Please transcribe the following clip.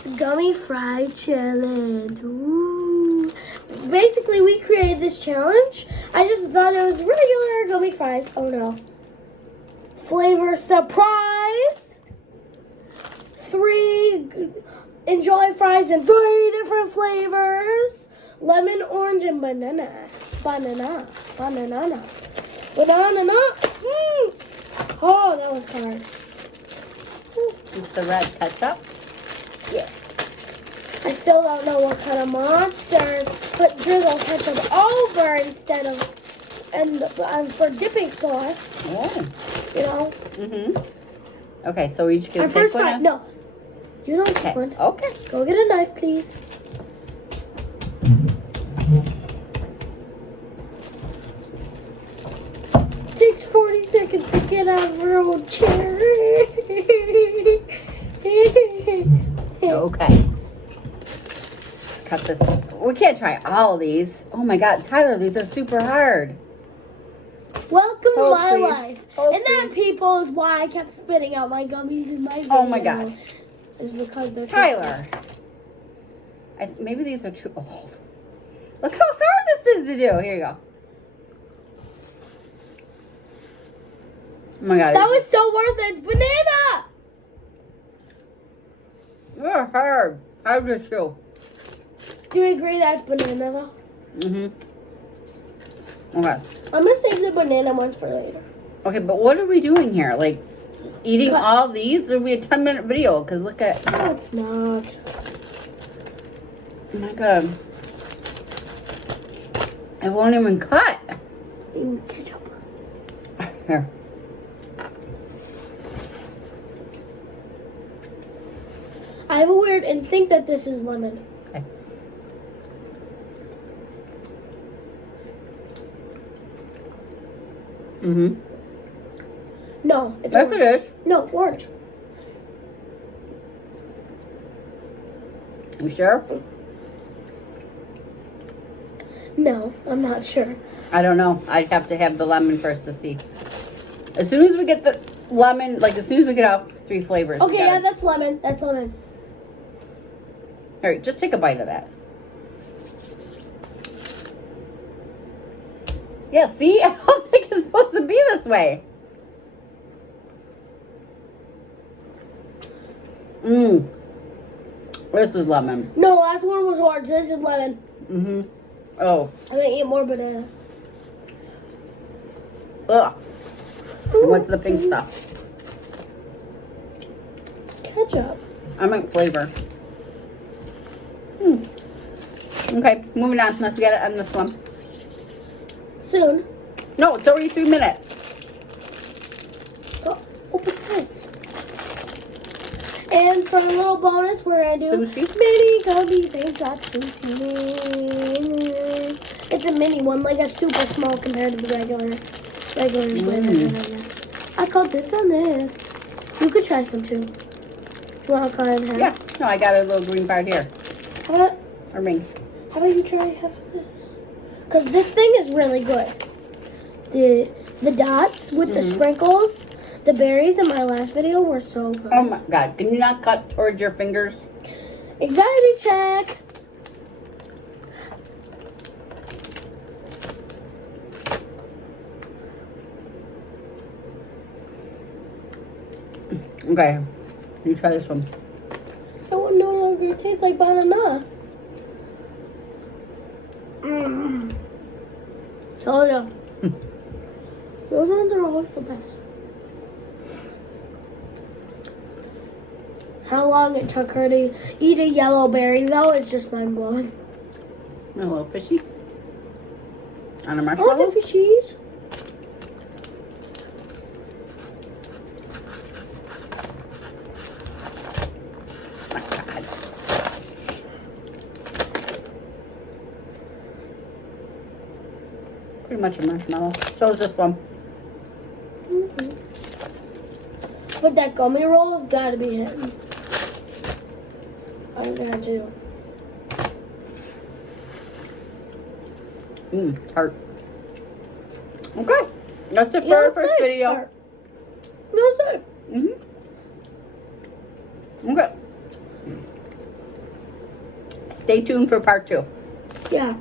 It's gummy fry challenge. Ooh. Basically, we created this challenge. I just thought it was regular gummy fries. Oh no. Flavor surprise. 3 enjoy fries in 3 different flavors. Lemon, orange, and banana. Banana. Banana. Banana. Oh, that was hard. It's the red ketchup. Yeah. I still don't know what kind of monsters put drizzle ketchup over instead of, and for dipping sauce. Oh. You know? Mm-hmm. Okay, so we each get Our to take first one? bite. No. You don't take one. Okay. Go get a knife, please. Takes 40 seconds to get out of her old chair. Okay. Cut this. We can't try all of these. Oh my God, Tyler, these are super hard. Welcome to my please. life. Oh, And that, people, is why I kept spitting out my gummies in my video. Oh my God. It's because they're Tyler. Maybe these are too old. Look how hard this is to do. Here you go. Oh my God. That was so worth it. It's banana. They're hard. Hard to chew. Do we agree that's banana though? Mm-hmm. Okay. I'm gonna save the banana ones for later. Okay, but what are we doing here? Like, eating Cut. all these? It'll be a 10-minute video, because look at... No, it's not. Oh my God. It won't even cut. Ketchup. Here. I have a weird instinct that this is lemon. Okay. Mm-hmm. No, it's Yes, orange. it is. No, orange. You sure? No, I'm not sure. I don't know. I'd have to have the lemon first to see. As soon as we get the lemon, like as soon as we get off 3 flavors. Okay, yeah, that's lemon. That's lemon. All right, just take a bite of that. Yeah, see? I don't think it's supposed to be this way. Mmm. This is lemon. No, last one was orange. This is lemon. Mm-hmm. Oh. I'm gonna eat more banana. Ugh. What's the pink stuff? Ketchup. I might flavor. Okay, moving on. Let's get it on this one. Soon. No, it's already 3 minutes. Oh, open this. And for a little bonus, we're gonna do Sushi? mini gummy raindrop sushi. It's a mini one, like a super small compared to the regular flavor, I guess. I called dibs on this. You could try some too. You want to cut it in half? Yeah. No, I got a little green part here. How about, Or me. how about you try half of this? Because this thing is really good. The dots with the sprinkles, the berries in my last video were so good. Oh my God. Can you not cut towards your fingers? Anxiety check. Okay. You try this one. It will no longer taste like banana. Told you. Those ones are always the best. How long it took her to eat a yellow berry, though, is just mind-blowing. A little fishy. On a I marshmallow. want the cheese. Oh my God. Pretty much a marshmallow. So is this one. But that gummy roll has got to be him. I'm gonna do. Tart. Okay. That's it for Yeah, our let's first say it's video. tart. That's it. Okay. Stay tuned for part 2. Yeah.